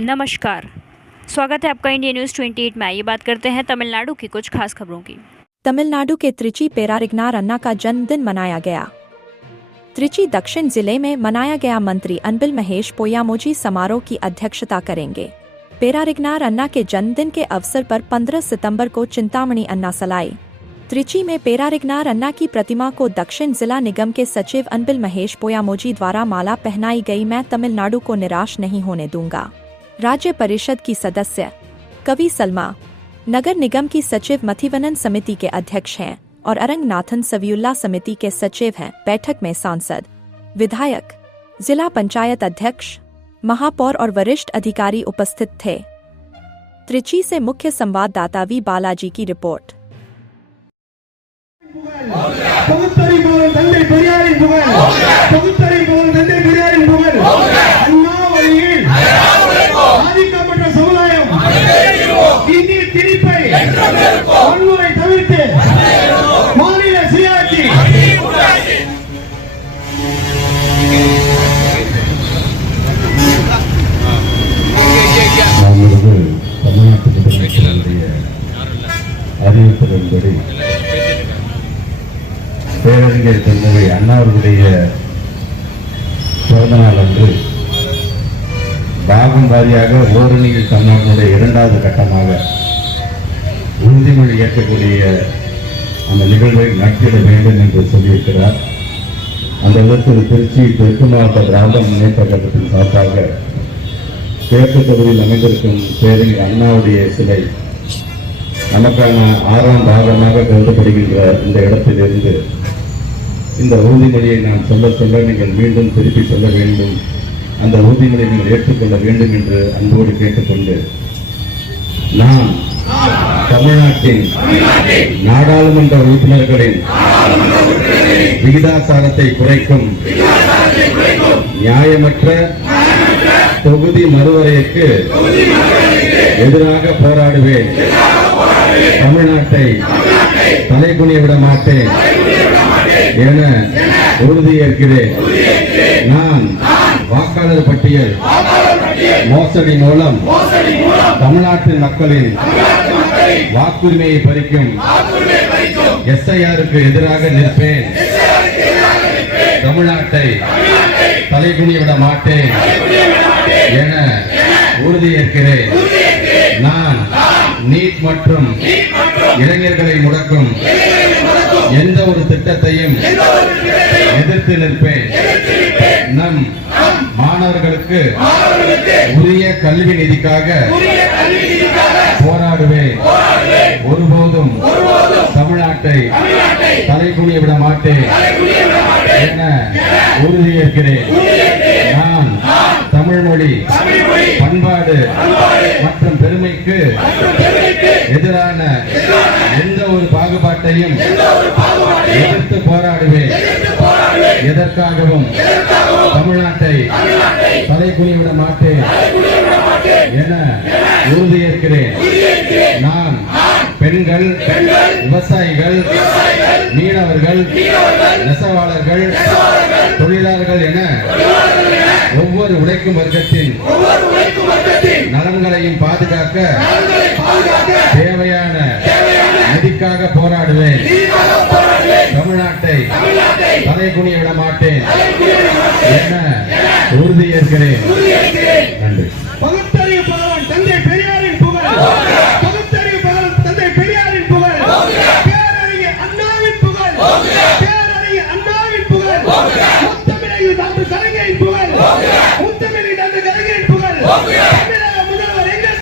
नमस्कार, स्वागत है आपका इंडिया न्यूज़ 28 में। ये बात करते हैं तमिलनाडु की कुछ खास खबरों की। तमिलनाडु के त्रिची पेरारिगनार अन्ना का जन्मदिन मनाया गया। त्रिची दक्षिण जिले में मनाया गया मंत्री अनबिल महेश पोयामोजी समारोह की अध्यक्षता करेंगे। पेरारिगनार अन्ना के जन्मदिन के अवसर पर 15 सितंबर को चिंतामणि अन्ना सलाई त्रिची में पेरारिगनार अन्ना की प्रतिमा को दक्षिण जिला निगम के सचिव अनबिल महेश पोयामोजी द्वारा माला पहनाई गई। मैं तमिलनाडु को निराश नहीं होने दूंगा। राज्य परिषद की सदस्य कवि सलमा, नगर निगम की सचिव मथिवनन समिति के अध्यक्ष हैं और अरंगनाथन सवियुल्ला समिति के सचिव हैं। बैठक में सांसद, विधायक, जिला पंचायत अध्यक्ष, महापौर और वरिष्ठ अधिकारी उपस्थित थे। त्रिची से मुख्य संवाददाता वी बालाजी की रिपोर्ट। அறிவிப்பதன்படி பேரறிஞர் திருமதி அண்ணா அவர்களுடைய பிறந்த நாள் அன்று பாகம் வாரியாக ஓரணியில் தமிழ்நாட்டினுடைய இரண்டாவது கட்டமாக உறுதிமொழி ஏற்கக்கூடிய அந்த நிகழ்வை நடத்திட வேண்டும் என்று சொல்லியிருக்கிறார். அந்த இடத்தில் திருச்சி தெற்கு மாவட்ட திராவிட முன்னேற்ற கழகத்தின் சார்பாக கிழக்கு தொகுதியில் அமைந்திருக்கும் பேரறிஞர் அண்ணாவுடைய சிலை நமக்கான 6ஆம் பாகமாக கருதப்படுகின்ற இந்த இடத்திலிருந்து இந்த உறுதிமொழியை நான் சொல்ல நீங்கள் மீண்டும் திருப்பி சொல்ல வேண்டும். அந்த உறுதிமொழியை நீங்கள் ஏற்றுக்கொள்ள வேண்டும் என்று அன்போடு கேட்டுக்கொண்டு, நான் தமிழ்நாட்டின் நாடாளுமன்ற உறுப்பினர்களின் விகிதாசாரத்தை குறைக்கும் நியாயமற்ற தொகுதி மறுவரையற்கு எதிராக போராடுவேன். தமிழ்நாட்டை தலைகுனிய விட மாட்டேன் என உறுதியேற்கிறேன். நான் வாக்காளர் பட்டியல் மோசடி மூலம் தமிழ்நாட்டின் மக்களின் வாக்குரிமையை பறிக்கும் எஸ்ஐஆருக்கு எதிராக நிற்பேன். தமிழ்நாட்டை தலைகுனிய விட மாட்டேன் என உறுதியேற்கிறேன். நான் நீட் மற்றும் இளைஞர்களை முடக்கும் எந்த ஒரு திட்டத்தையும் எதிர்த்து நிற்பேன். நம் மாணவர்களுக்கு உரிய கல்வி நிதிக்காக போராடுவேன். ஒருபோதும் தமிழ்நாட்டை தலைகுனிய விட மாட்டேன் என உறுதியேற்கிறேன். நான் தமிழ் மொழி, பண்பாடு மற்றும் பெருமைக்கு எதிரான எந்த ஒரு பாகுபாட்டையும் எதிர்த்து போராடுவேன். எதற்காகவும் தமிழ்நாட்டை தலைகுனிய விட மாட்டேன் என உறுதியேற்கிறேன். நான் பெண்கள், விவசாயிகள், மீனவர்கள், நெசவாளர்கள், தொழிலாளர்கள் என ஒவ்வொரு உழைக்கும் வர்க்கத்தின் நலன்களையும் பாதுகாக்க தேவையான நிதிக்காக போராடுவேன். தமிழ்நாட்டை தலைகுனிய விட மாட்டேன் என உறுதியேற்கிறேன். நன்றி. பகுத்தறிவு தந்தை பெரியாரின் புகழ், பகுத்தறிவு தந்தை பெரியாரின் புகழ், பேரறிஞர் அண்ணாவின் புகழ், பேரறிஞர் அண்ணாவின் புகழ், முத்தமிழை டாக்டர் கலைஞரின் புகழ், முத்தமிழை டாக்டர் கலைஞரின் புகழ், தமிழக முதல்வர் எங்கள்